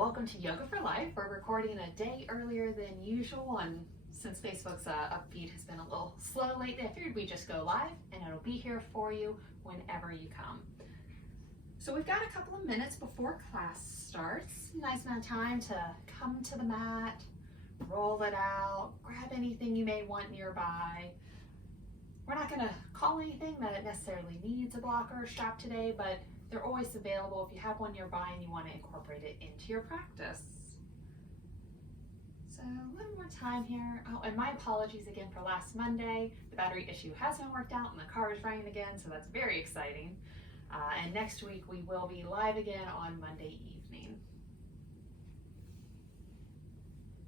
Welcome to Yoga for Life. We're recording a day earlier than usual, and since Facebook's upfeed has been a little slow lately, I figured we'd just go live and it'll be here for you whenever you come. So we've got a couple of minutes before class starts. Nice amount of time to come to the mat, roll it out, grab anything you may want nearby. We're not going to call anything that necessarily needs a blocker or strap today, but they're always available if you have one nearby and you want to incorporate it into your practice. So a little more time here. Oh, and my apologies again for last Monday. The battery issue has been worked out and the car is running again, so that's very exciting. And next week we will be live again on Monday evening.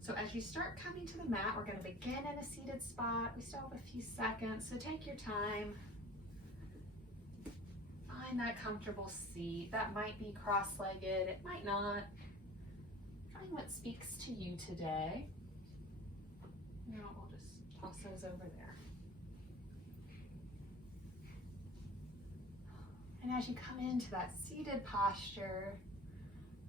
So as you start coming to the mat, we're going to begin in a seated spot. We still have a few seconds, so take your time. Find that comfortable seat. That might be cross-legged, it might not. Find what speaks to you today. Now we'll just toss those over there. And as you come into that seated posture,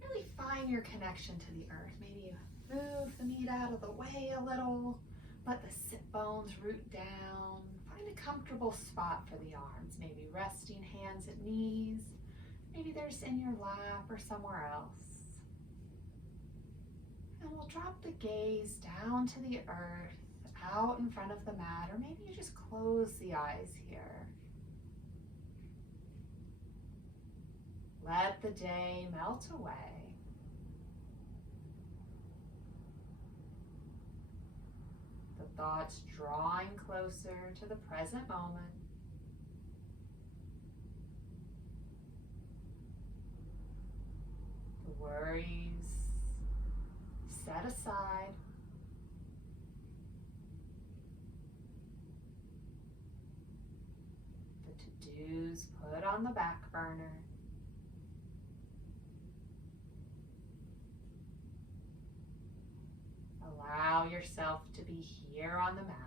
really find your connection to the earth. Maybe you move the meat out of the way a little, let the sit bones root down. Find a comfortable spot for the arms, maybe resting hands at knees. Maybe they're just in your lap or somewhere else. And we'll drop the gaze down to the earth, out in front of the mat, or maybe you just close the eyes here. Let the day melt away. The thoughts drawing closer to the present moment. The worries set aside. The to-dos put on the back burner. Allow yourself to be here on the mat.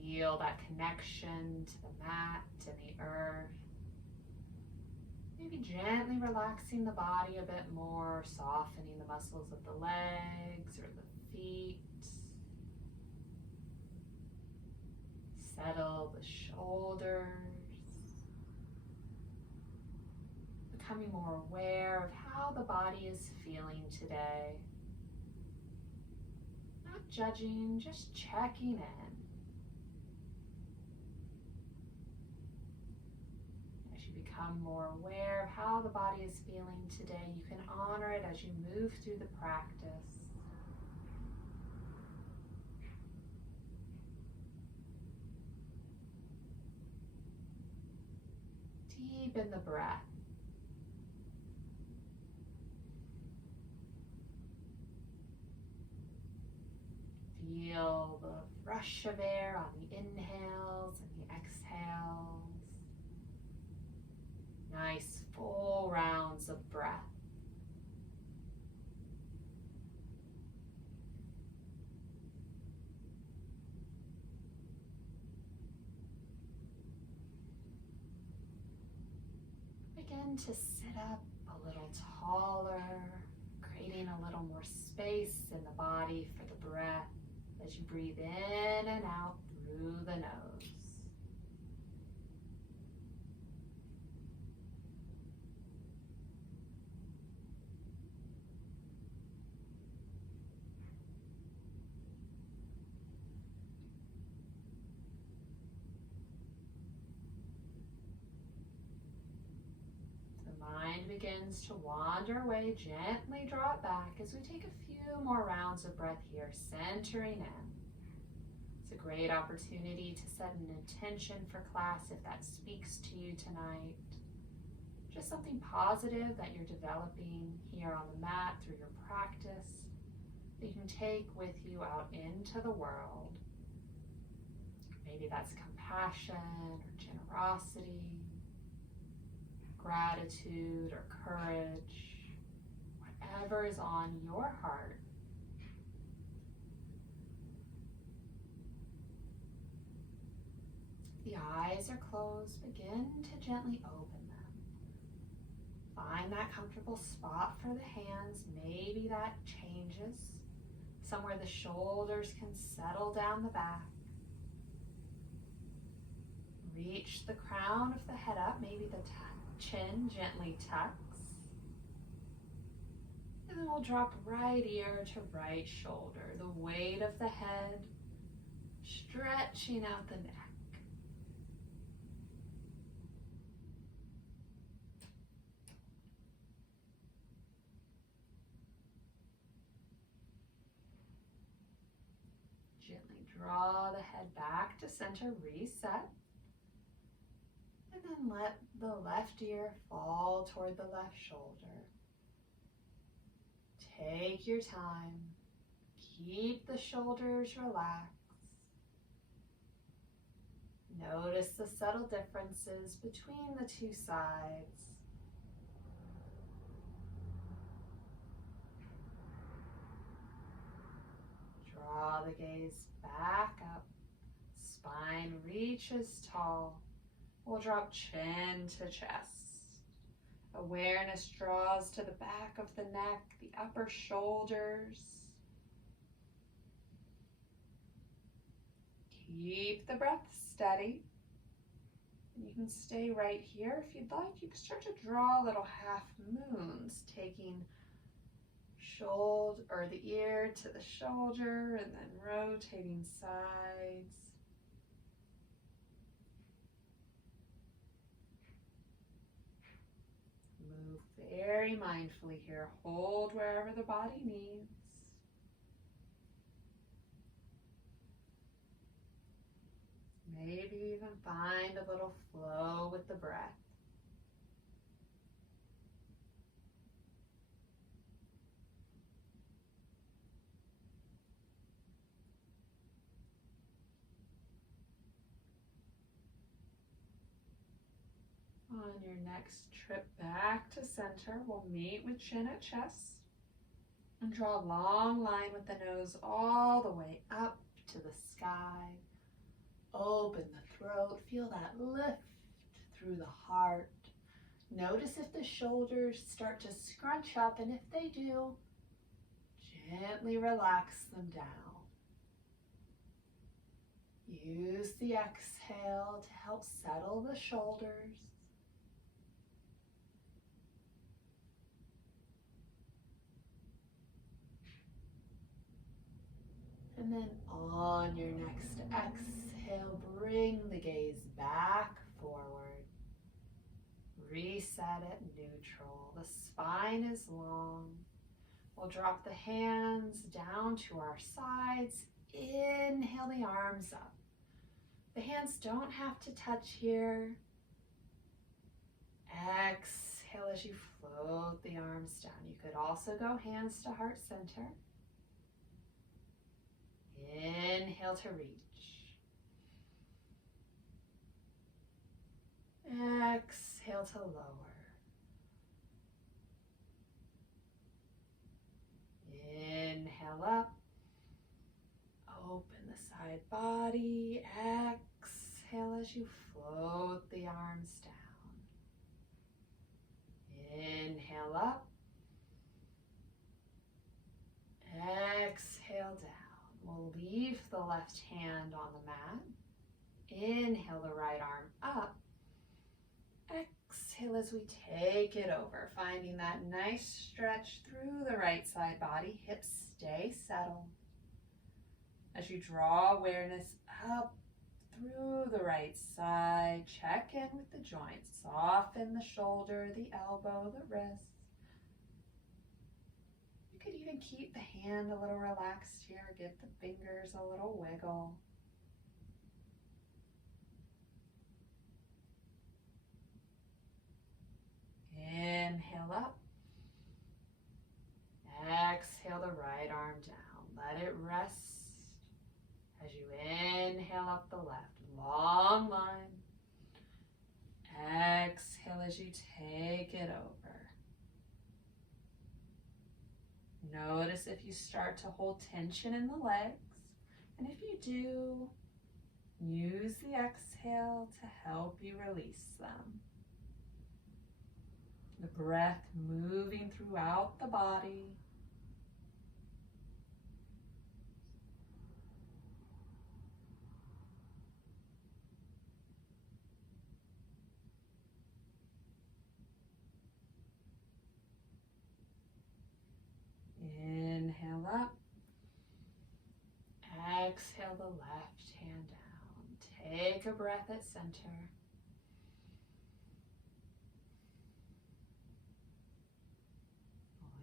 Feel that connection to the mat and the earth. Maybe gently relaxing the body a bit more, softening the muscles of the legs or the feet. Settle the shoulders. Becoming more aware of how the body is feeling today. Not judging, just checking in. As you become more aware of how the body is feeling today, you can honor it as you move through the practice. Deepen the breath. Feel the rush of air on the inhales and the exhales. Nice full rounds of breath. Begin to sit up a little taller, creating a little more space in the body for the breath as you breathe in and out through the nose. The mind begins to wander away. Gently draw it back as we take a few more rounds of breath here, centering in. It's a great opportunity to set an intention for class if that speaks to you tonight. Just something positive that you're developing here on the mat through your practice that you can take with you out into the world. Maybe that's compassion or generosity, gratitude or courage, whatever is on your heart. the eyes are closed, begin to gently open them. Find that comfortable spot for the hands. Maybe that changes. Somewhere the shoulders can settle down the back. Reach the crown of the head up. Maybe the chin gently tucks. And then we'll drop right ear to right shoulder. The weight of the head stretching out the neck. Gently draw the head back to center, reset. And then let the left ear fall toward the left shoulder. Take your time. Keep the shoulders relaxed. Notice the subtle differences between the two sides. Draw the gaze back up. Spine reaches tall. We'll drop chin to chest. Awareness draws to the back of the neck, the upper shoulders. Keep the breath steady. You can stay right here if you'd like. You can start to draw little half moons, taking shoulder or the ear to the shoulder and then rotating sides. Move very mindfully here. Hold wherever the body needs. Maybe even find a little flow with the breath. On your next trip back to center, we'll meet with chin at chest and draw a long line with the nose all the way up to the sky. Open the throat, feel that lift through the heart. Notice if the shoulders start to scrunch up, and if they do, gently relax them down. Use the exhale to help settle the shoulders. And then on your next exhale, bring the gaze back forward. Reset at neutral. The spine is long. We'll drop the hands down to our sides. Inhale the arms up. The hands don't have to touch here. Exhale as you float the arms down. You could also go hands to heart center. Inhale to reach. Exhale to lower. Inhale up. Open the side body. Exhale as you float the arms down. Inhale up. Exhale down. We'll leave the left hand on the mat. Inhale the right arm up. Exhale as we take it over, finding that nice stretch through the right side body. Hips stay settled. As you draw awareness up through the right side, check in with the joints. Soften the shoulder, the elbow, the wrist. You could even keep the hand a little relaxed here. Give the fingers a little wiggle. Inhale up. Exhale the right arm down. Let it rest as you inhale up the left. Long line. Exhale as you take it over. Notice if you start to hold tension in the legs. And if you do, Use the exhale to help you release them. The breath moving throughout the body. Inhale up. Exhale the left hand down. Take a breath at center.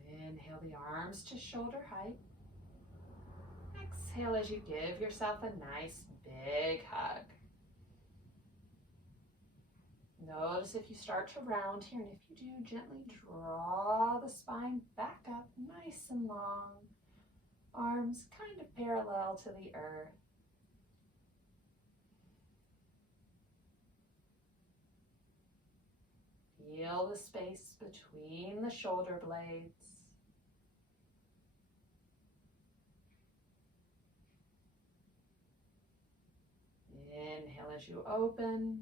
Inhale the arms to shoulder height. Exhale as you give yourself a nice big hug. Notice if you start to round here, and if you do, gently draw the spine back up nice and long. Arms kind of parallel to the earth. Feel the space between the shoulder blades. Inhale as you open.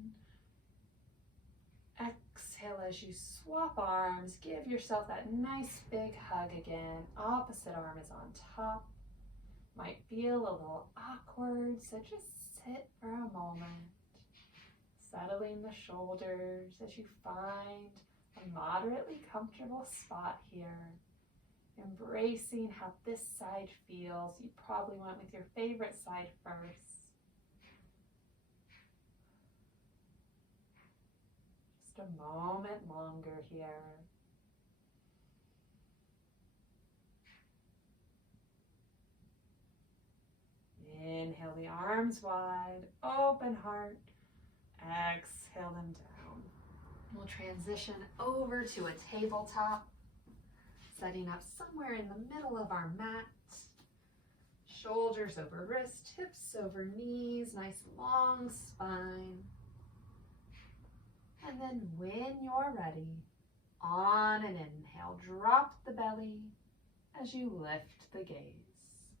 Exhale as you swap arms. Give yourself that nice big hug again. Opposite arm is on top. Might feel a little awkward, so just sit for a moment. Settling the shoulders as you find a moderately comfortable spot here. Embracing how this side feels. You probably went with your favorite side first. Just a moment longer here. Inhale the arms wide, open heart. Exhale them down. We'll transition over to a tabletop, setting up somewhere in the middle of our mat. Shoulders over wrist, hips over knees, nice long spine. And then when you're ready, on an inhale, drop the belly as you lift the gaze.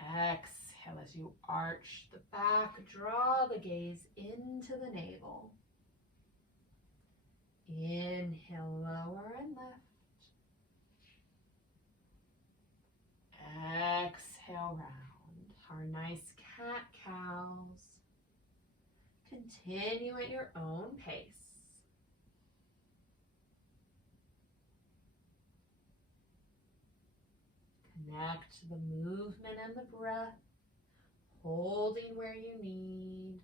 Exhale as you arch the back, draw the gaze into the navel. Inhale, lower and lift. Exhale, round. Our nice cat-cows. Continue at your own pace. Connect the movement and the breath, holding where you need,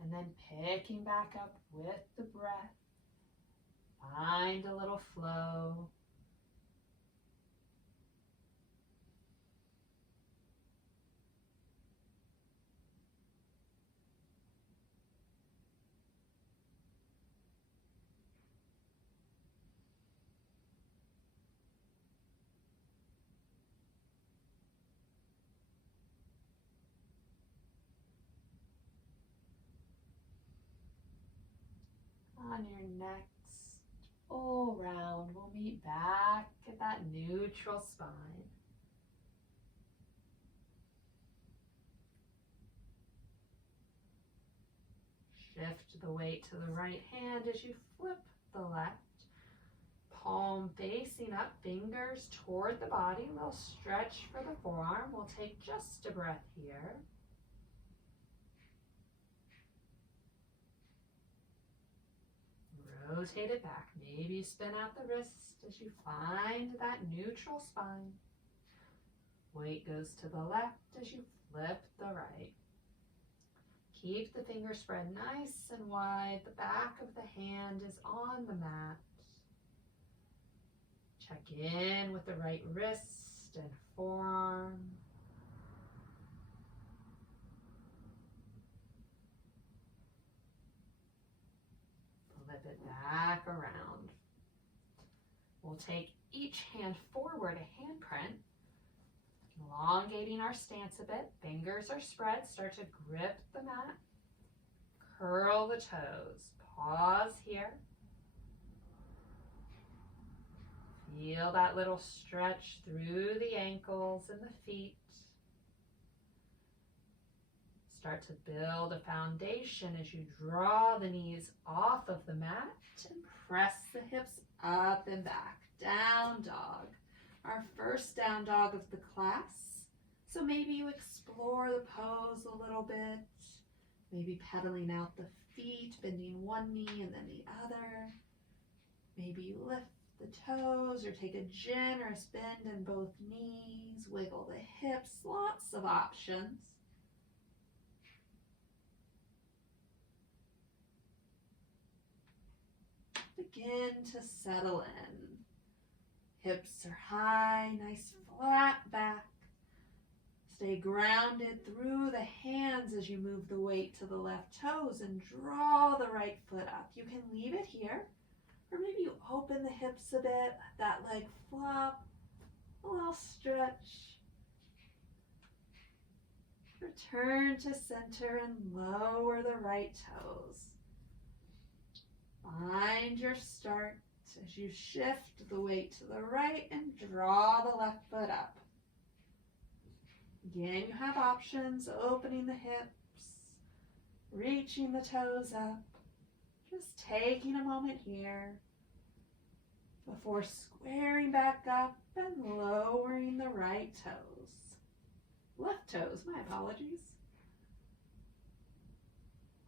and then picking back up with the breath. Find a little flow. On your next full round, we'll meet back at that neutral spine. Shift the weight to the right hand as you flip the left. Palm facing up, fingers toward the body. A little stretch for the forearm. We'll take just a breath here. Rotate it back. Maybe spin out the wrist as you find that neutral spine. Weight goes to the left as you flip the right. Keep the fingers spread nice and wide. The back of the hand is on the mat. Check in with the right wrist and forearm. Flip it back around. We'll take each hand forward, a handprint, elongating our stance a bit. Fingers are spread. Start to grip the mat. Curl the toes. Pause here. Feel that little stretch through the ankles and the feet. Start to build a foundation as you draw the knees off of the mat and press the hips up and back. Down dog. Our first down dog of the class. So maybe you explore the pose a little bit. Maybe pedaling out the feet, bending one knee and then the other. Maybe you lift the toes or take a generous bend in both knees. Wiggle the hips. Lots of options. Begin to settle in. Hips are high, nice flat back. Stay grounded through the hands as you move the weight to the left toes and draw the right foot up. You can leave it here, or maybe you open the hips a bit, let that leg flop, a little stretch. Return to center and lower the right toes. Find your start as you shift the weight to the right and draw the left foot up. Again, you have options, opening the hips, reaching the toes up. Just taking a moment here before squaring back up and lowering the right toes. Left toes, my apologies.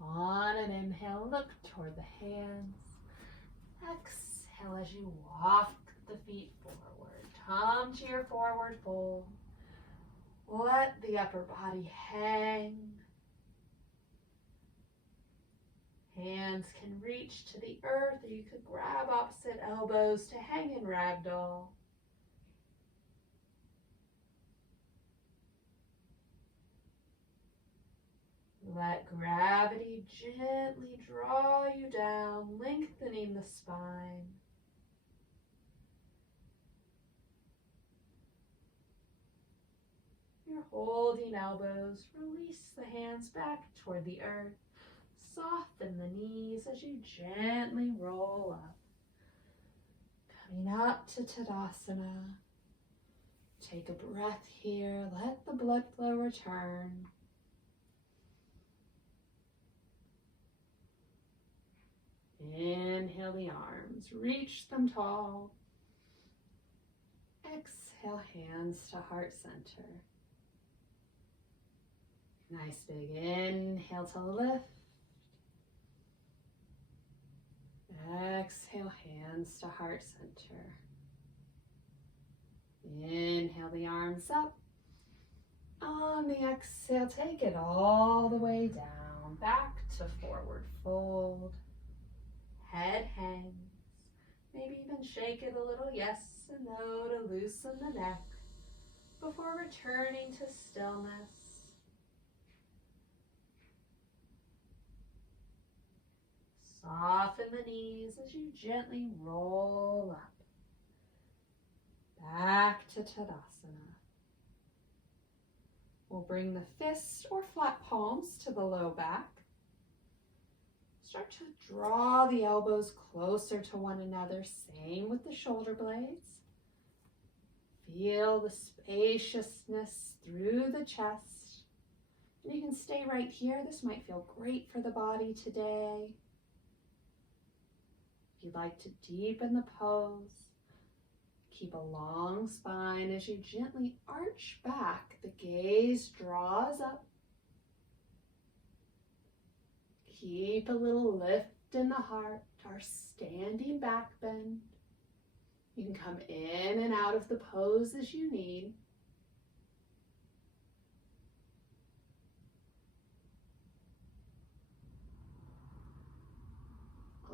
On an inhale, look toward the hands. Exhale as you walk the feet forward. Come to your forward fold. Let the upper body hang. Hands can reach to the earth, or you could grab opposite elbows to hang in ragdoll. Let gravity gently draw you down, lengthening the spine. You're holding elbows. Release the hands back toward the earth. Soften the knees as you gently roll up. Coming up to Tadasana. Take a breath here. Let the blood flow return. Inhale the arms, reach them tall. Exhale, hands to heart center. Nice big inhale to lift. Exhale, hands to heart center. Inhale the arms up. On the exhale, take it all the way down, back to forward fold. Head hangs. Maybe even shake it a little yes and no to loosen the neck before returning to stillness. Soften the knees as you gently roll up. Back to Tadasana. We'll bring the fists or flat palms to the low back. Start to draw the elbows closer to one another. Same with the shoulder blades. Feel the spaciousness through the chest. And you can stay right here. This might feel great for the body today. If you'd like to deepen the pose, keep a long spine as you gently arch back. The gaze draws up. Keep a little lift in the heart, our standing back bend. You can come in and out of the pose as you need.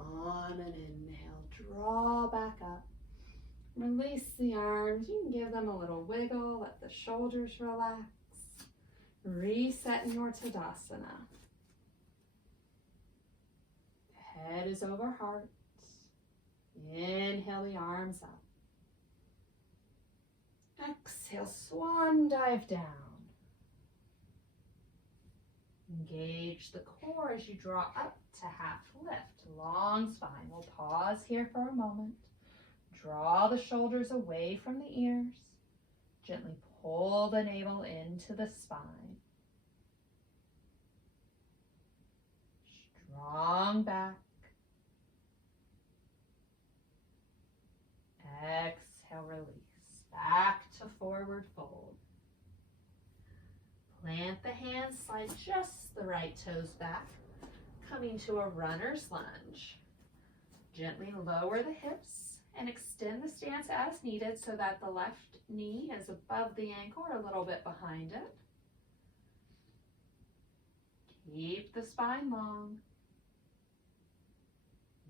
On an inhale, draw back up. Release the arms. You can give them a little wiggle. Let the shoulders relax. Reset in your Tadasana. Head is over heart. Inhale the arms up. Exhale, swan dive down. Engage the core as you draw up to half lift. Long spine. We'll pause here for a moment. Draw the shoulders away from the ears. Gently pull the navel into the spine. Strong back. Exhale, release. Back to forward fold. Plant the hands, slide just the right toes back, coming to a runner's lunge. Gently lower the hips and extend the stance as needed so that the left knee is above the ankle or a little bit behind it. Keep the spine long.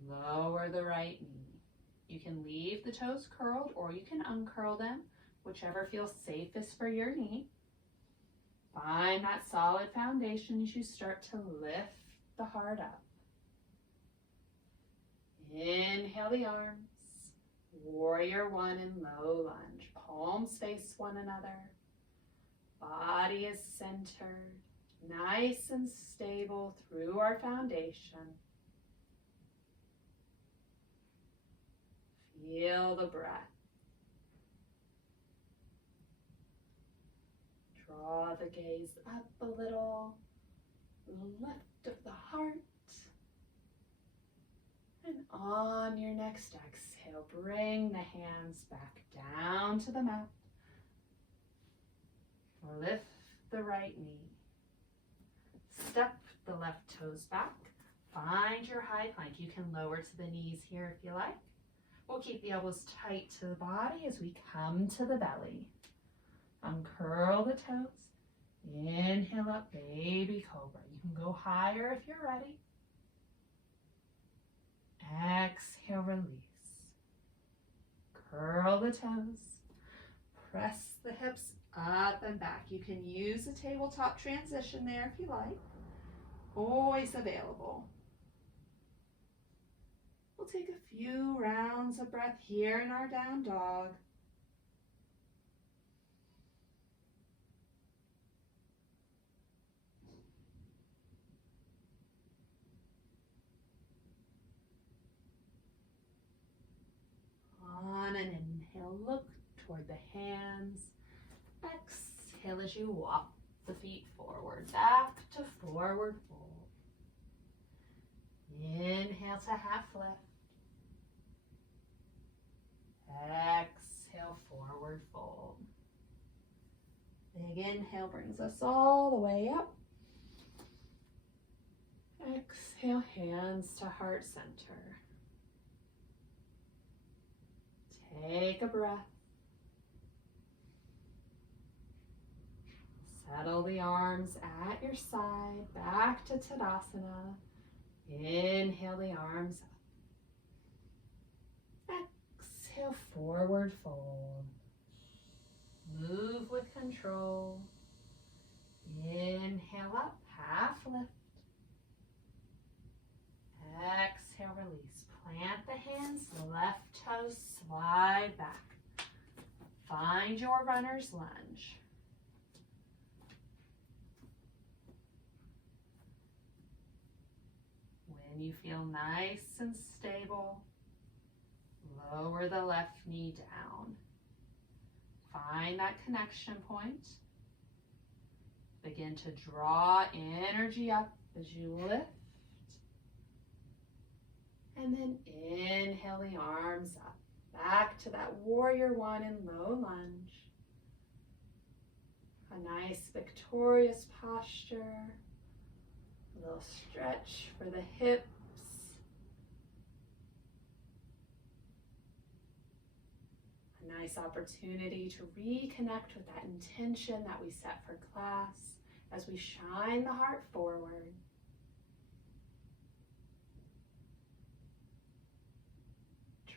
Lower the right knee. You can leave the toes curled or you can uncurl them, whichever feels safest for your knee. Find that solid foundation as you start to lift the heart up. Inhale the arms. Warrior one in low lunge. Palms face one another. Body is centered. Nice and stable through our foundation. Feel the breath. Draw the gaze up a little. Lift of the heart. And on your next exhale, bring the hands back down to the mat. Lift the right knee. Step the left toes back. Find your high plank. You can lower to the knees here if you like. We'll keep the elbows tight to the body as we come to the belly. Uncurl the toes. Inhale up, baby cobra. You can go higher if you're ready. Exhale, release. Curl the toes. Press the hips up and back. You can use a tabletop transition there if you like. Always available. We'll take a few rounds of breath here in our down dog. On an inhale, look toward the hands. Exhale as you walk the feet forward, back to forward fold. Inhale to half lift. Exhale, forward fold. Big inhale brings us all the way up. Exhale, hands to heart center. Take a breath. Settle the arms at your side, back to Tadasana. Inhale the arms up. Exhale, forward fold. Move with control. Inhale up, half lift. Exhale, release. Plant the hands, left toes slide back. Find your runner's lunge. When you feel nice and stable, lower the left knee down. Find that connection point. Begin to draw energy up as you lift. And then inhale the arms up. Back to that warrior one in low lunge. A nice victorious posture. A little stretch for the hips. A nice opportunity to reconnect with that intention that we set for class as we shine the heart forward.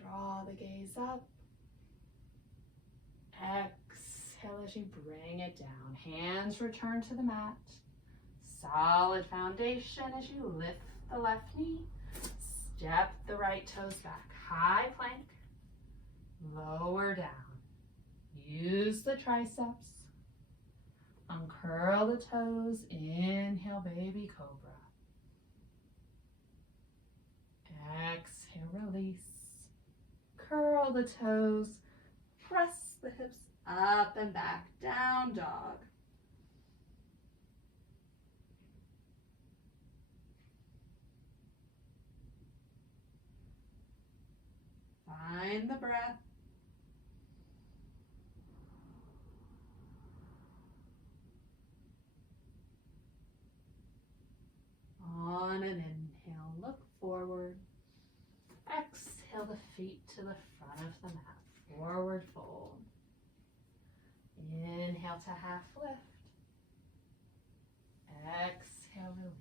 Draw the gaze up. Exhale as you bring it down. Hands return to the mat. Solid foundation as you lift the left knee. Step the right toes back. High plank. Lower down. Use the triceps. Uncurl the toes. Inhale, baby cobra. Exhale, release. Curl the toes, press the hips up and back, down dog. deepen the breath. On an inhale, look forward. Exhale the feet to the front of the mat. Forward fold. Inhale to half lift. Exhale, release.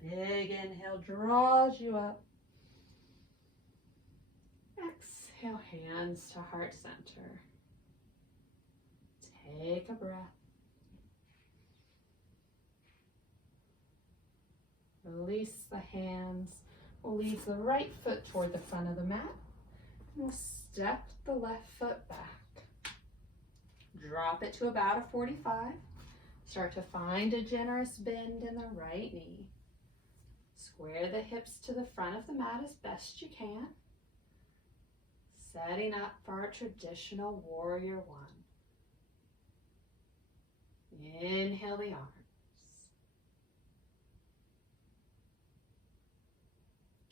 Big inhale draws you up. Exhale, hands to heart center. Take a breath. Release the hands. We'll leave the right foot toward the front of the mat. And we'll step the left foot back. Drop it to about a 45. Start to find a generous bend in the right knee. Square the hips to the front of the mat as best you can. Setting up for our traditional warrior one. Inhale the arms.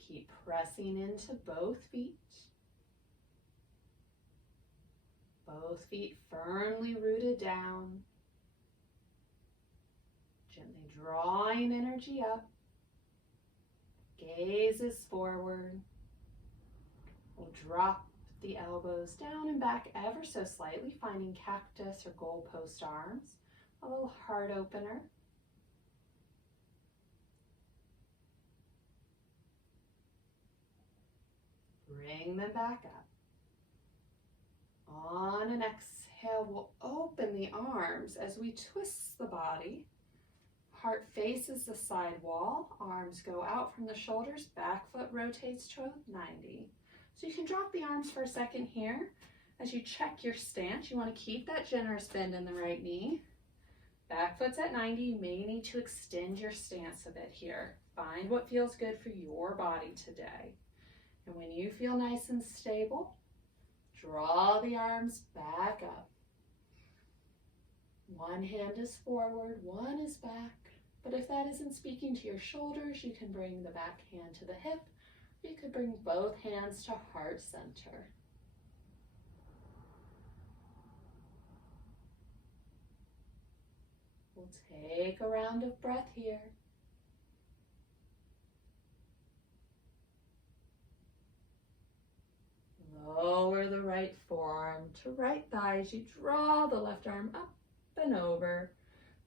Keep pressing into both feet. Both feet firmly rooted down. Gently drawing energy up. Gaze is forward. We'll drop the elbows down and back ever so slightly, finding cactus or goalpost arms. A little heart opener. Bring them back up. On an exhale, we'll open the arms as we twist the body. Heart faces the side wall. Arms go out from the shoulders. Back foot rotates to 90. So you can drop the arms for a second here. As you check your stance, you want to keep that generous bend in the right knee. Back foot's at 90. You may need to extend your stance a bit here. Find what feels good for your body today. And when you feel nice and stable, draw the arms back up. One hand is forward, one is back. But if that isn't speaking to your shoulders, you can bring the back hand to the hip. Or you could bring both hands to heart center. We'll take a round of breath here. Lower the right forearm to right thigh as you draw the left arm up and over.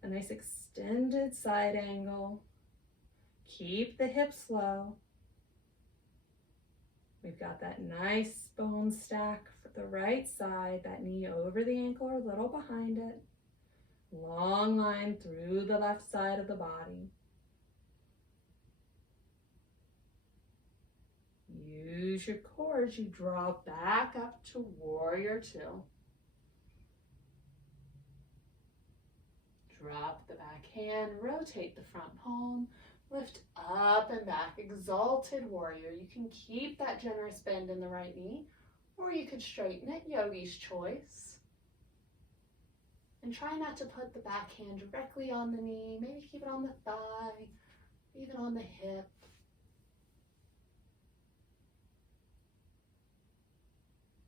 A nice extended side angle. Keep the hips low. We've got that nice bone stack for the right side, that knee over the ankle or a little behind it. Long line through the left side of the body. Use your core as you draw back up to warrior two. Drop the back hand, rotate the front palm, lift up and back, exalted warrior. You can keep that generous bend in the right knee, or you could straighten it, yogi's choice. And try not to put the back hand directly on the knee, maybe keep it on the thigh, even on the hip.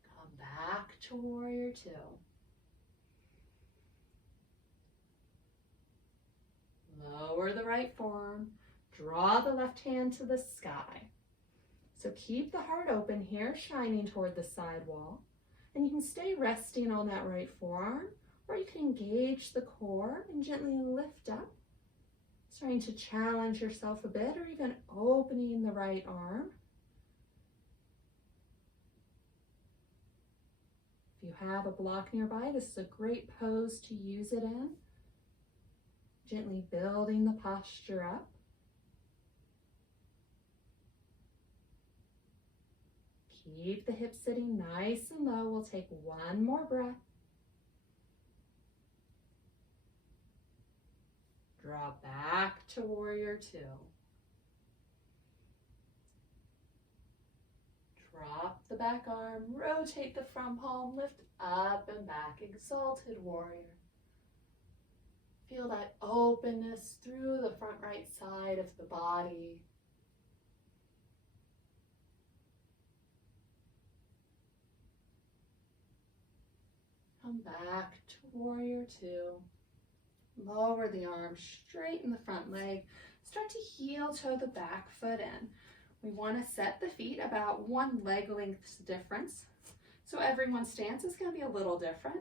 Come back to warrior two. Lower the right forearm, draw the left hand to the sky. So keep the heart open here, shining toward the side wall. And you can stay resting on that right forearm, or you can engage the core and gently lift up, starting to challenge yourself a bit, or even opening the right arm. If you have a block nearby, this is a great pose to use it in. Gently building the posture up. Keep the hips sitting nice and low. We'll take one more breath. Draw back to warrior two. Drop the back arm, rotate the front palm, lift up and back, exalted warrior. Feel that openness through the front right side of the body. Come back to warrior two. Lower the arms, straighten the front leg. Start to heel toe the back foot in. We want to set the feet about one leg length's difference. So everyone's stance is going to be a little different.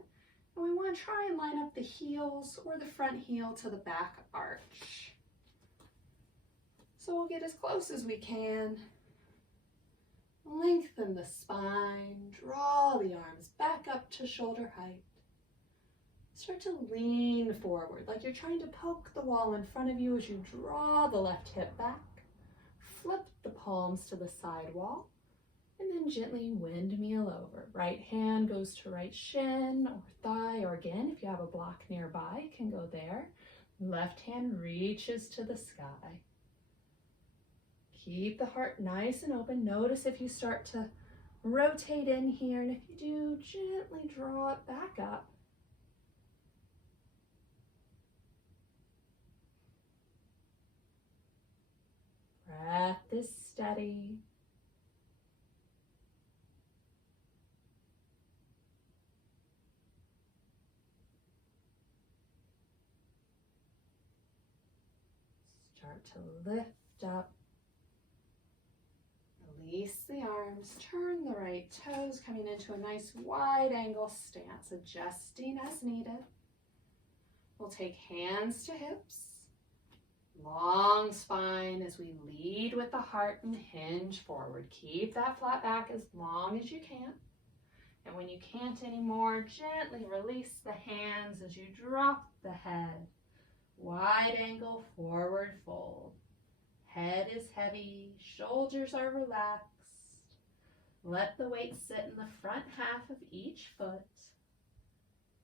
And we want to try and line up the heels or the front heel to the back arch. So we'll get as close as we can. Lengthen the spine, draw the arms back up to shoulder height. Start to lean forward like you're trying to poke the wall in front of you as you draw the left hip back. Flip the palms to the side wall and then gently windmill over. Right hand goes to right shin or thigh, or again, if you have a block nearby, it can go there. Left hand reaches to the sky. Keep the heart nice and open. Notice if you start to rotate in here, and if you do, gently draw it back up. Breath is steady. Start to lift up. Release the arms, turn the right toes, coming into a nice wide angle stance, adjusting as needed. We'll take hands to hips, long spine as we lead with the heart and hinge forward. Keep that flat back as long as you can. And when you can't anymore, gently release the hands as you drop the head. Wide angle forward fold. Head is heavy, shoulders are relaxed. Let the weight sit in the front half of each foot.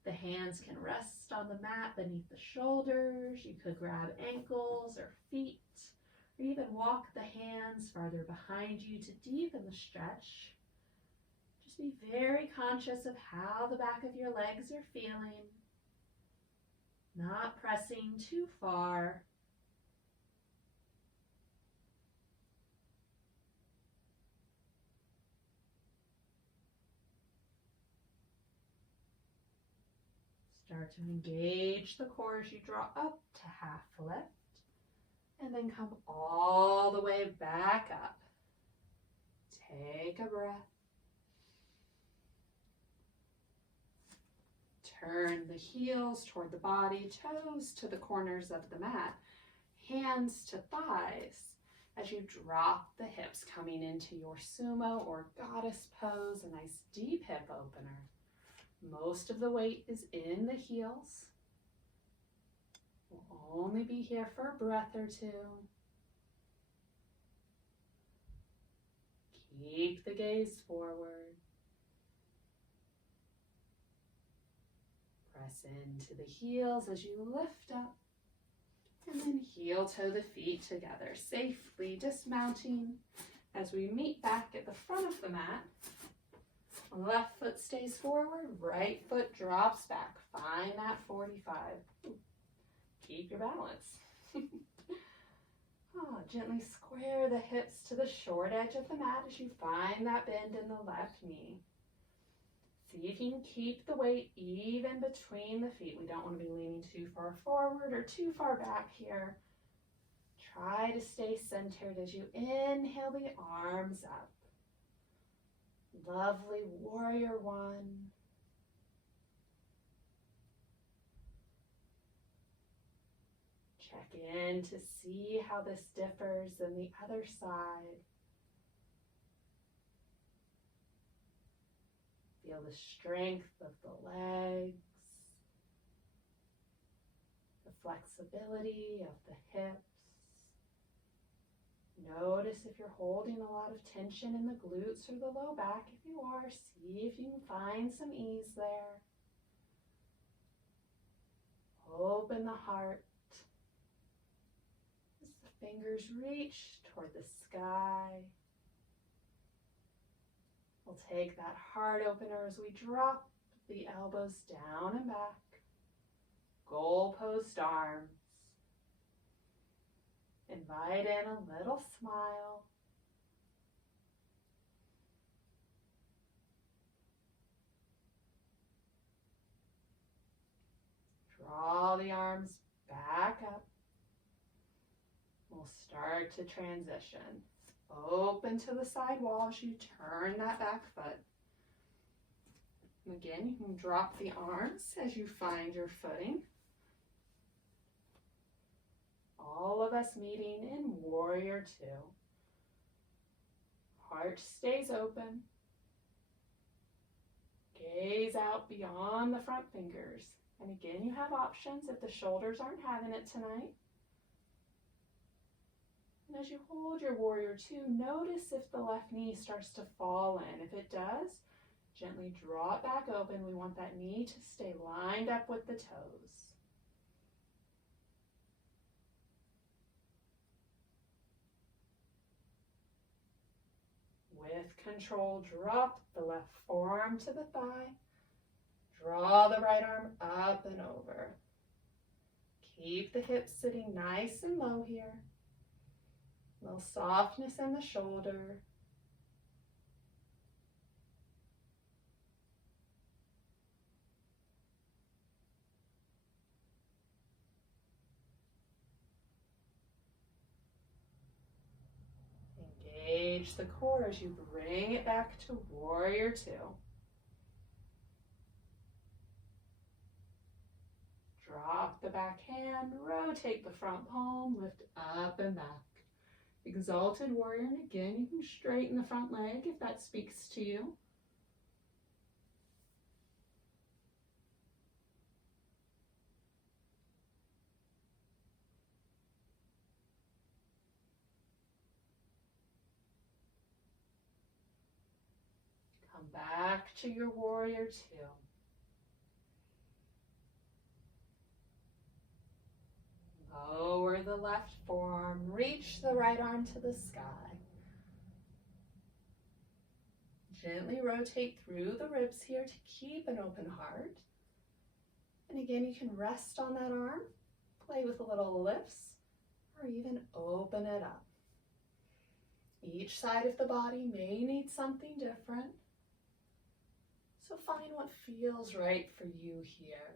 The hands can rest on the mat beneath the shoulders. You could grab ankles or feet, or even walk the hands farther behind you to deepen the stretch. Just be very conscious of how the back of your legs are feeling. Not pressing too far. Start to engage the core as you draw up to half lift, and then come all the way back up. Take a breath. Turn the heels toward the body, toes to the corners of the mat, hands to thighs as you drop the hips, coming into your sumo or goddess pose, a nice deep hip opener. Most of the weight is in the heels. We'll only be here for a breath or two. Keep the gaze forward. Press into the heels as you lift up. And then heel toe the feet together, safely dismounting as we meet back at the front of the mat. Left foot stays forward, right foot drops back. Find that 45. Keep your balance. Gently square the hips to the short edge of the mat as you find that bend in the left knee. See if you can keep the weight even between the feet. We don't want to be leaning too far forward or too far back here. Try to stay centered as you inhale the arms up. Lovely warrior one. Check in to see how this differs than the other side. Feel the strength of the legs, the flexibility of the hips. Notice if you're holding a lot of tension in the glutes or the low back. If you are, see if you can find some ease there. Open the heart as the fingers reach toward the sky. We'll take that heart opener as we drop the elbows down and back. Goalpost arms. Invite in a little smile. draw the arms back up. We'll start to transition. Open to the side wall as you turn that back foot. And again, you can drop the arms as you find your footing. All of us meeting in Warrior Two. Heart stays open. Gaze out beyond the front fingers. And again, you have options if the shoulders aren't having it tonight. And as you hold your Warrior Two, notice if the left knee starts to fall in. If it does, gently draw it back open. We want that knee to stay lined up with the toes. With control, drop the left forearm to the thigh. Draw the right arm up and over. Keep the hips sitting nice and low here. A little softness in the shoulder. Engage the core as you bring it back to Warrior Two. Drop the back hand, rotate the front palm, lift up and back. Exalted Warrior, and again, you can straighten the front leg if that speaks to you. Come back to your Warrior Two. Lower the left forearm, reach the right arm to the sky. Gently rotate through the ribs here to keep an open heart. And again, you can rest on that arm, play with a little lifts, or even open it up. Each side of the body may need something different, so find what feels right for you here.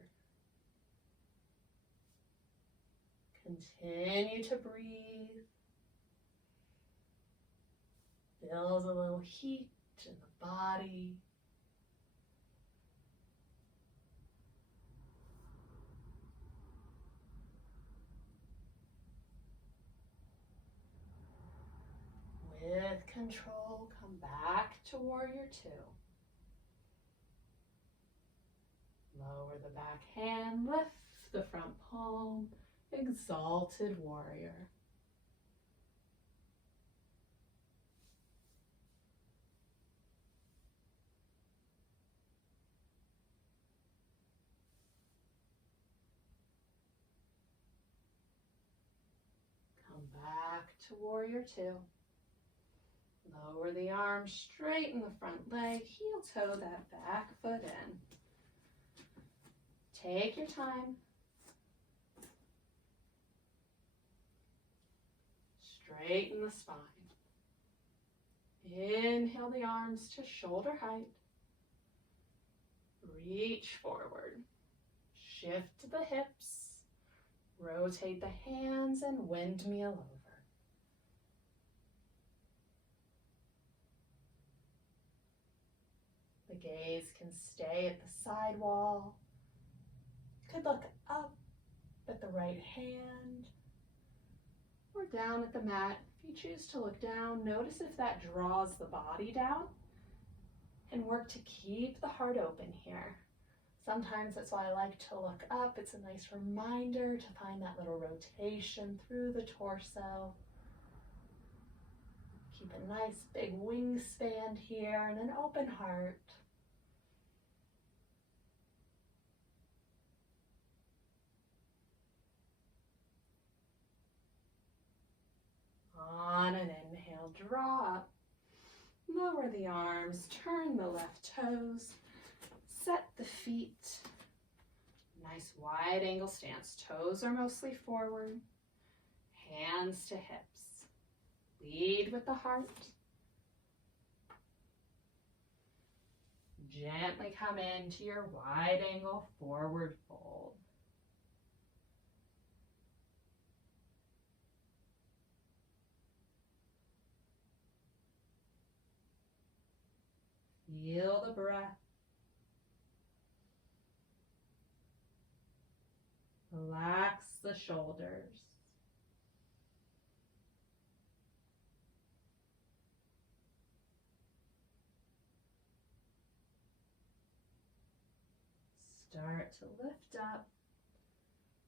Continue to breathe. Feels a little heat in the body. With control, come back to Warrior Two. Lower the back hand, lift the front palm. Exalted Warrior. Come back to Warrior Two. Lower the arms, straighten the front leg, heel toe that back foot in. Take your time. Straighten the spine. Inhale the arms to shoulder height. Reach forward. Shift the hips. Rotate the hands and windmill over. The gaze can stay at the side wall. Could look up at the right hand or down at the mat. If you choose to look down, notice if that draws the body down, and work to keep the heart open here. Sometimes that's why I like to look up. It's a nice reminder to find that little rotation through the torso. Keep a nice big wingspan here and an open heart. On an inhale, draw up, lower the arms, turn the left toes, set the feet. Nice wide angle stance. Toes are mostly forward, hands to hips. Lead with the heart. Gently come into your wide angle forward fold. Feel the breath. Relax the shoulders. Start to lift up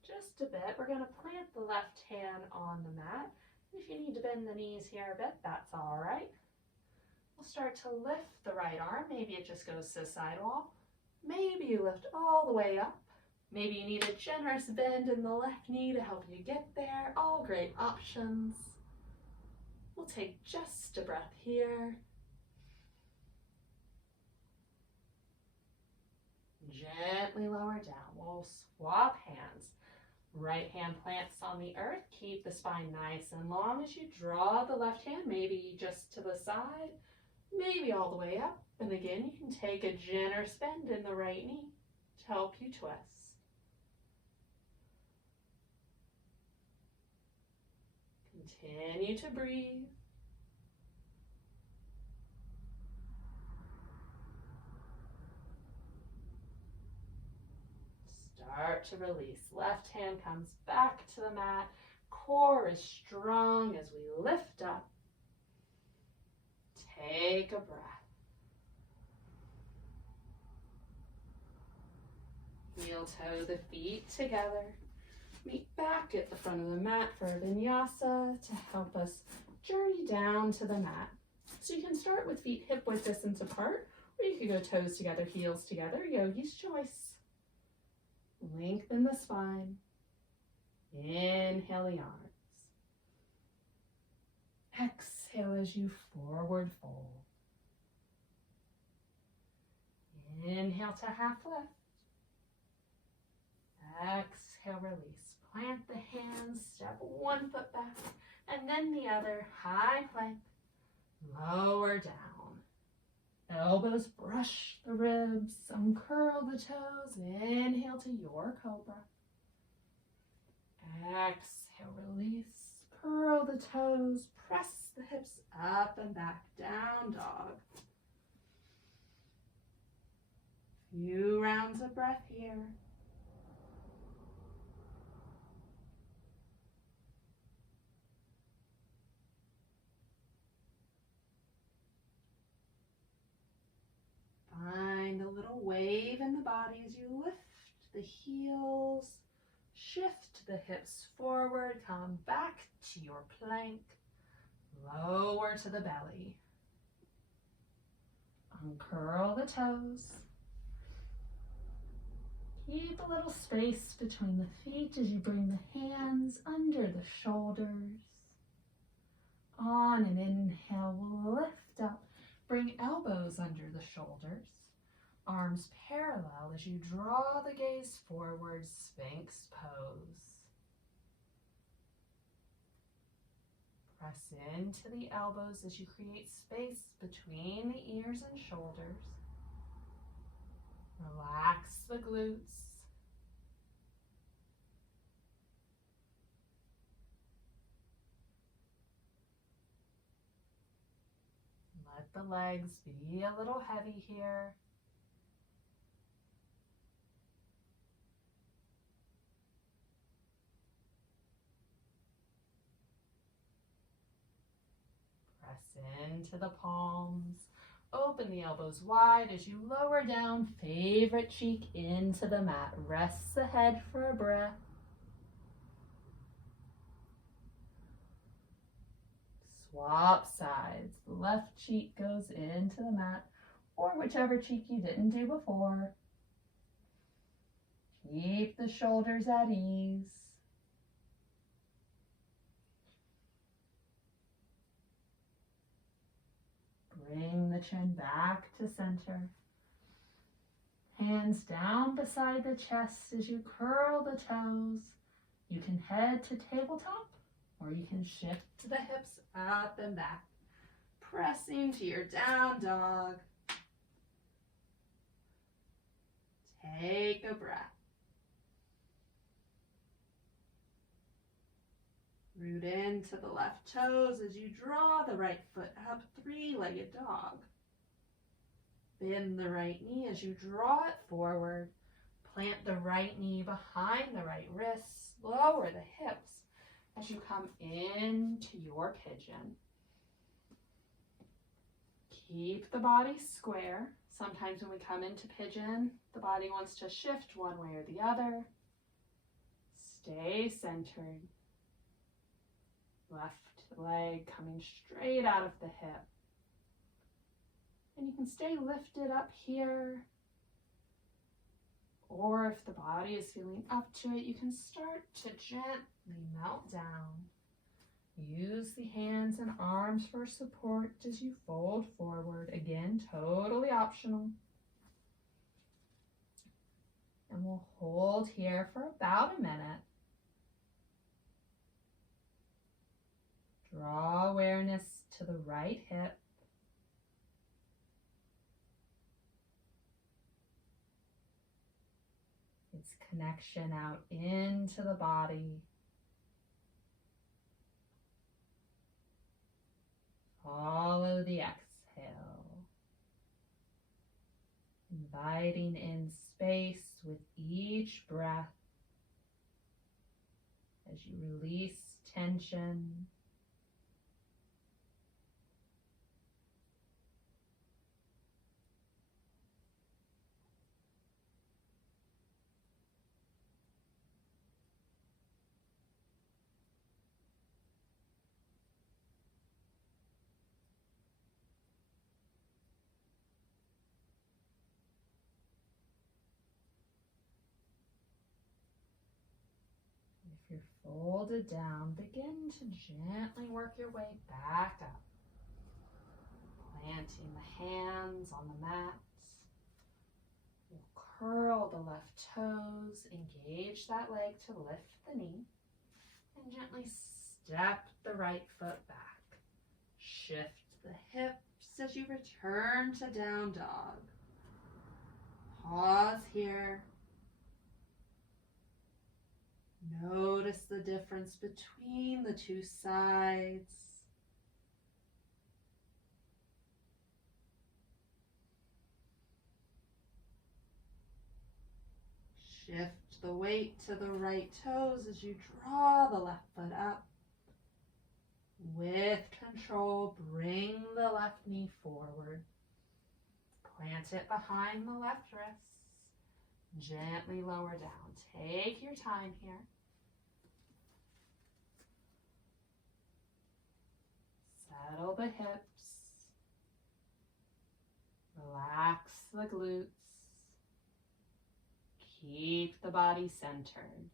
just a bit. We're going to plant the left hand on the mat. If you need to bend the knees here a bit, that's all right. We'll start to lift the right arm. Maybe it just goes to the side wall. Maybe you lift all the way up. Maybe you need a generous bend in the left knee to help you get there. All great options. We'll take just a breath here. Gently lower down. We'll swap hands. Right hand plants on the earth. Keep the spine nice and long as you draw the left hand, maybe just to the side, maybe all the way up. And again, you can take a generous bend in the right knee to help you twist. Continue to breathe. Start to release. Left hand comes back to the mat. Core is strong as we lift up. Take a breath. Heel toe the feet together. Meet back at the front of the mat for a Vinyasa to help us journey down to the mat. So you can start with feet hip width distance apart, or you could go toes together, heels together, yogi's choice. Lengthen the spine. Inhale the arms. Exhale as you forward fold. Inhale to half lift. Exhale, release. Plant the hands, step one foot back, and then the other. High plank. Lower down. Elbows brush the ribs, uncurl the toes, inhale to your cobra. Exhale, release, curl the toes, press the hips up and back, down dog. Few rounds of breath here. Find a little wave in the body as you lift the heels, shift the hips forward, come back to your plank, lower to the belly. Uncurl the toes. Keep a little space between the feet as you bring the hands under the shoulders. On an inhale, we'll lift up. Bring elbows under the shoulders, arms parallel as you draw the gaze forward, Spanx Pose. Press into the elbows as you create space between the ears and shoulders. Relax the glutes. Let the legs be a little heavy here. Press into the palms. Open the elbows wide as you lower down, favorite cheek into the mat. Rest the head for a breath. Swap sides. The left cheek goes into the mat, or whichever cheek you didn't do before. Keep the shoulders at ease. Bring the chin back to center. Hands down beside the chest as you curl the toes. You can head to tabletop, or you can shift the hips up and back, pressing to your down dog. Take a breath. Root into the left toes as you draw the right foot up, three-legged dog. bend the right knee as you draw it forward. Plant the right knee behind the right wrist. Lower the hips as you come into your pigeon. Keep the body square. Sometimes when we come into pigeon, the body wants to shift one way or the other. Stay centered. Left leg coming straight out of the hip. And you can stay lifted up here. Or if the body is feeling up to it, you can start to gently melt down. Use the hands and arms for support as you fold forward. Again, totally optional. And we'll hold here for about a minute. Draw awareness to the right hip. Its connection out into the body. Follow the exhale. Inviting in space with each breath as you release tension. If you're folded down, begin to gently work your way back up. Planting the hands on the mat. We'll curl the left toes, engage that leg to lift the knee, and gently step the right foot back. Shift the hips as you return to down dog. Pause here. Notice the difference between the two sides. Shift the weight to the right toes as you draw the left foot up. With control, bring the left knee forward. Plant it behind the left wrist. Gently lower down. Take your time here. Settle the hips. Relax the glutes. Keep the body centered.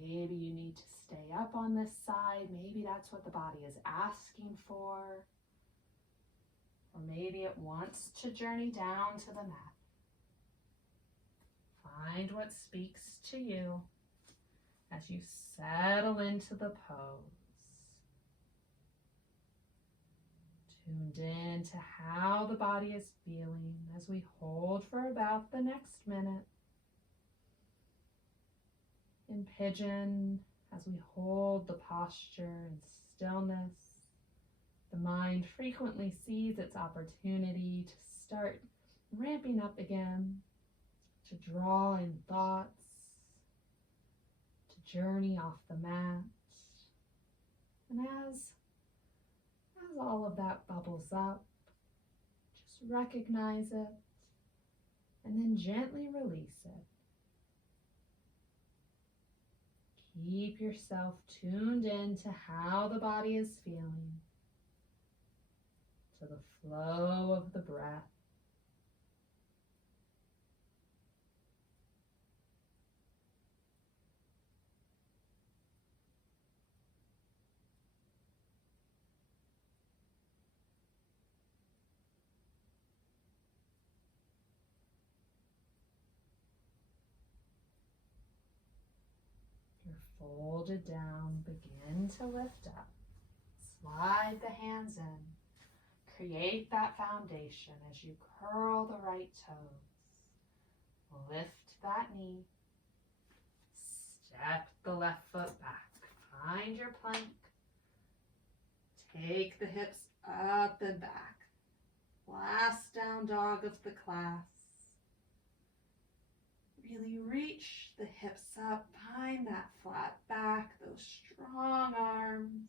Maybe you need to stay up on this side. Maybe that's what the body is asking for. Or maybe it wants to journey down to the mat. Find what speaks to you as you settle into the pose. Tuned in to how the body is feeling as we hold for about the next minute. In pigeon, as we hold the posture and stillness, the mind frequently sees its opportunity to start ramping up again, to draw in thoughts, to journey off the mat. And as all of that bubbles up, just recognize it and then gently release it. Keep yourself tuned in to how the body is feeling, to the flow of the breath. Folded down, begin to lift up. Slide the hands in. Create that foundation as you curl the right toes. Lift that knee. Step the left foot back. Find your plank. Take the hips up and back. Last down dog of the class. Really reach the hips up, find that flat back, those strong arms.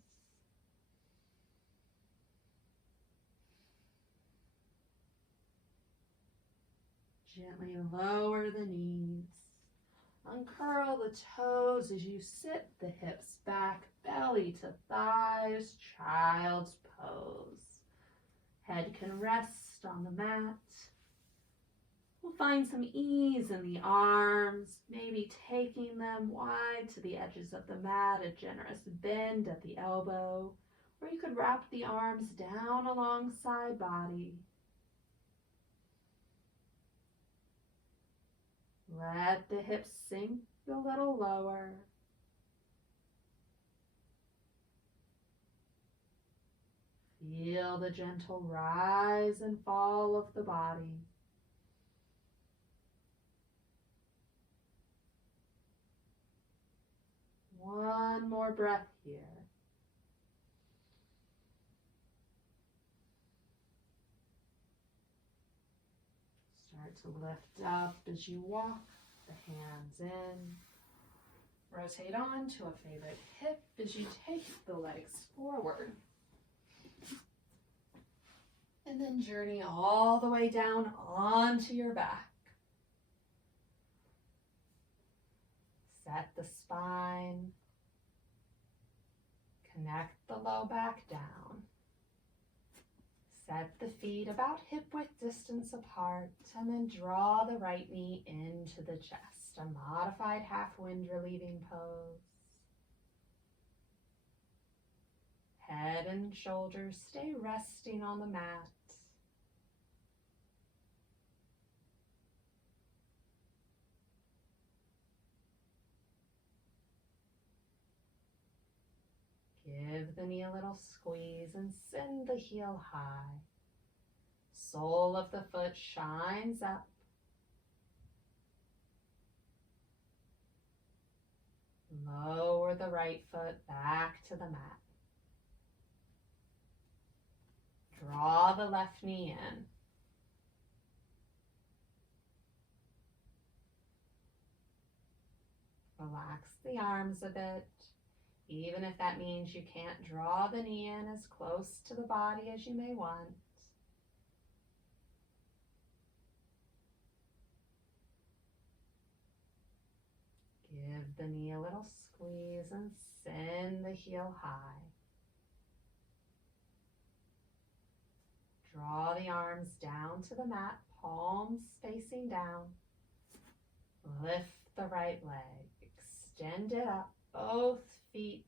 Gently lower the knees. Uncurl the toes as you sit the hips back, belly to thighs, child's pose. Head can rest on the mat. We'll find some ease in the arms, maybe taking them wide to the edges of the mat, a generous bend at the elbow, or you could wrap the arms down alongside body. Let the hips sink a little lower. Feel the gentle rise and fall of the body. One more breath here. Start to lift up as you walk the hands in. Rotate on to a favorite hip as you take the legs forward. And then journey all the way down onto your back. Set the spine. Connect the low back down. Set the feet about hip width distance apart, and then draw the right knee into the chest, a modified half wind relieving pose. Head and shoulders stay resting on the mat. Give the knee a little squeeze and send the heel high. Sole of the foot shines up. Lower the right foot back to the mat. Draw the left knee in. Relax the arms a bit. Even if that means you can't draw the knee in as close to the body as you may want. Give the knee a little squeeze and send the heel high. Draw the arms down to the mat, palms facing down. Lift the right leg, extend it up, both feet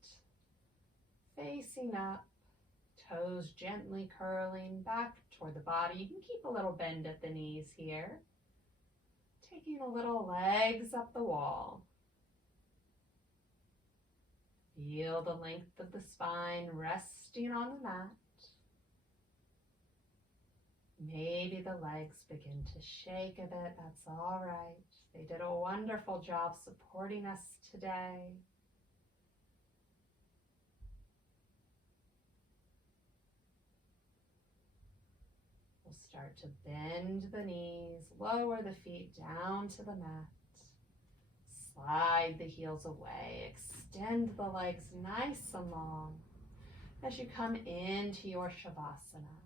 facing up, toes gently curling back toward the body. You can keep a little bend at the knees here. Taking a little legs up the wall. Feel the length of the spine resting on the mat. Maybe the legs begin to shake a bit. That's all right. They did a wonderful job supporting us today. We'll start to bend the knees, lower the feet down to the mat. Slide the heels away, extend the legs nice and long as you come into your Shavasana.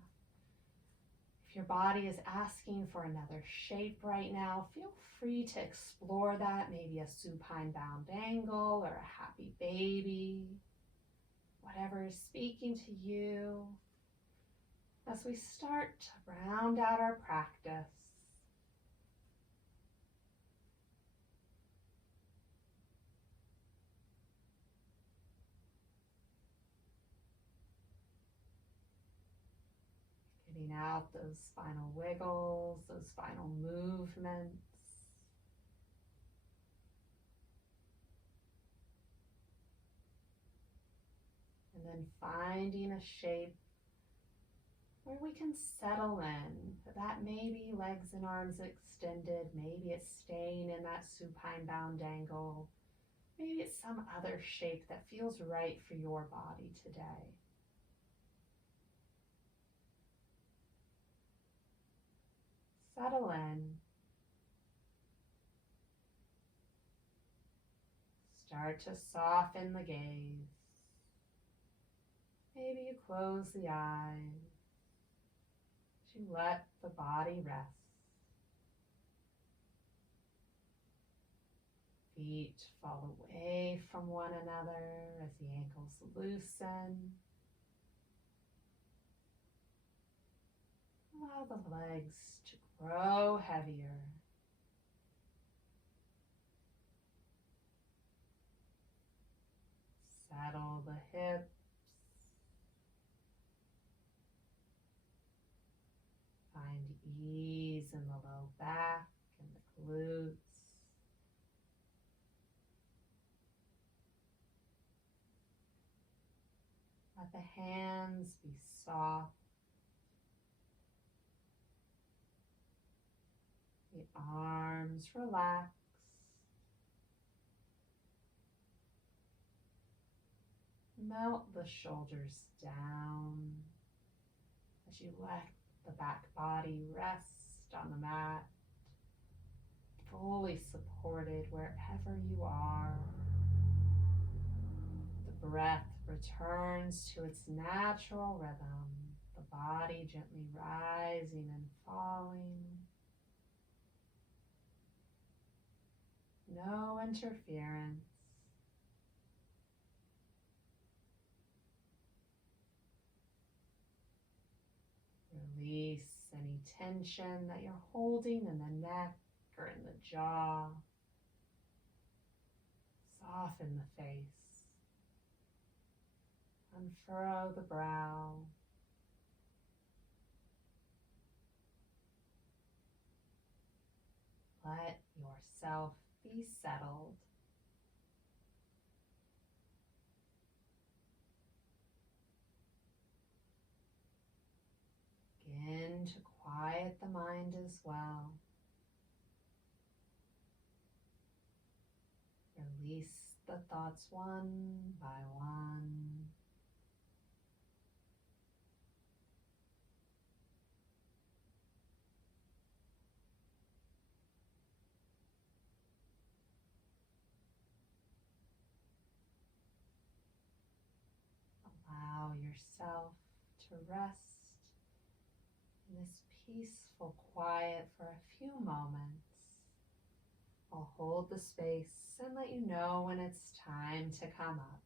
If your body is asking for another shape right now, feel free to explore that, maybe a supine bound angle or a happy baby, whatever is speaking to you. As we start to round out our practice, getting out those spinal wiggles, those spinal movements. And then finding a shape where we can settle in. That maybe legs and arms extended, maybe it's staying in that supine bound angle. Maybe it's some other shape that feels right for your body today. settle in. Start to soften the gaze. Maybe you close the eyes. You let the body rest. Feet fall away from one another as the ankles loosen. Allow the legs to grow heavier. Settle the hips. Find ease in the low back and the glutes. Let the hands be soft. The arms relax. Melt the shoulders down as you let the back body rest on the mat, fully supported wherever you are. The breath returns to its natural rhythm, the body gently rising and falling. No interference. Release any tension that you're holding in the neck or in the jaw. Soften the face. Unfurrow the brow. Let yourself be settled. Begin to quiet the mind as well. Release the thoughts one by one. Allow yourself to rest in this peaceful quiet for a few moments. I'll hold the space and let you know when it's time to come up.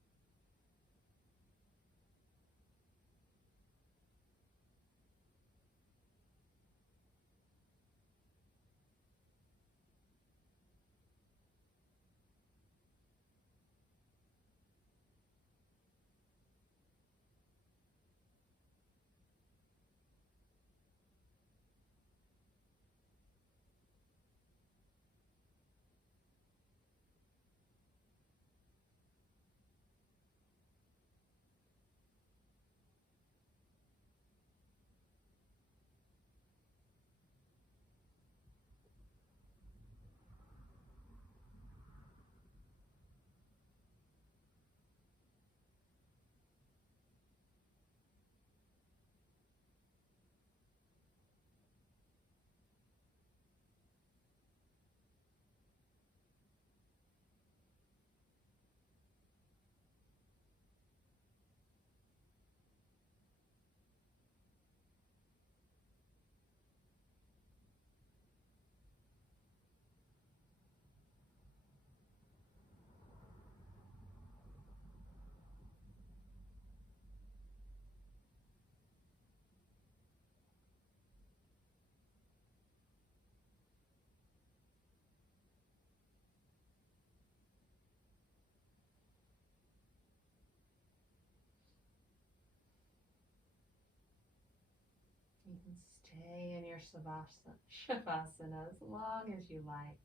You can stay in your Shavasana as long as you like.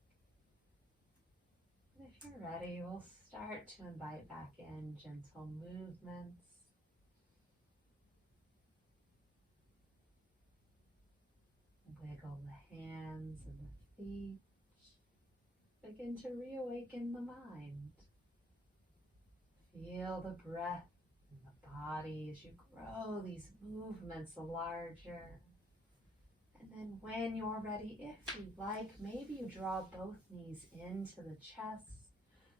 And if you're ready, we'll start to invite back in gentle movements. Wiggle the hands and the feet. Begin to reawaken the mind. Feel the breath in the body as you grow these movements larger And then when you're ready, if you like, maybe you draw both knees into the chest,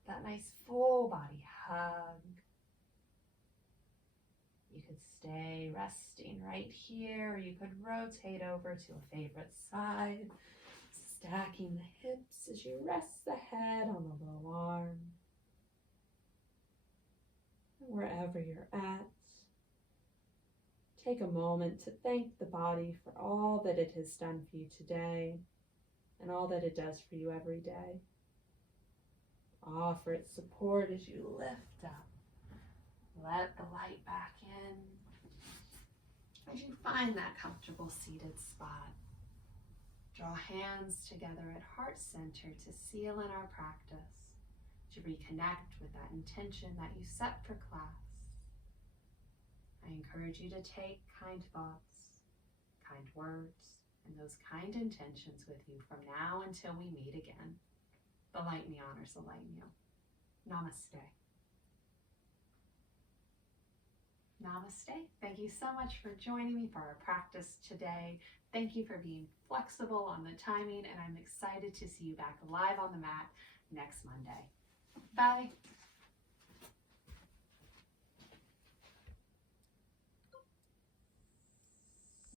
that nice full body hug. You could stay resting right here, or you could rotate over to a favorite side, stacking the hips as you rest the head on the low arm. And wherever you're at, take a moment to thank the body for all that it has done for you today and all that it does for you every day. Offer it support as you lift up. Let the light back in. As you find that comfortable seated spot, draw hands together at heart center to seal in our practice, to reconnect with that intention that you set for class. I encourage you to take kind thoughts, kind words, and those kind intentions with you from now until we meet again. The light me honors the light in you. Namaste. Namaste. Thank you so much for joining me for our practice today. Thank you for being flexible on the timing, and I'm excited to see you back live on the mat next Monday. Bye.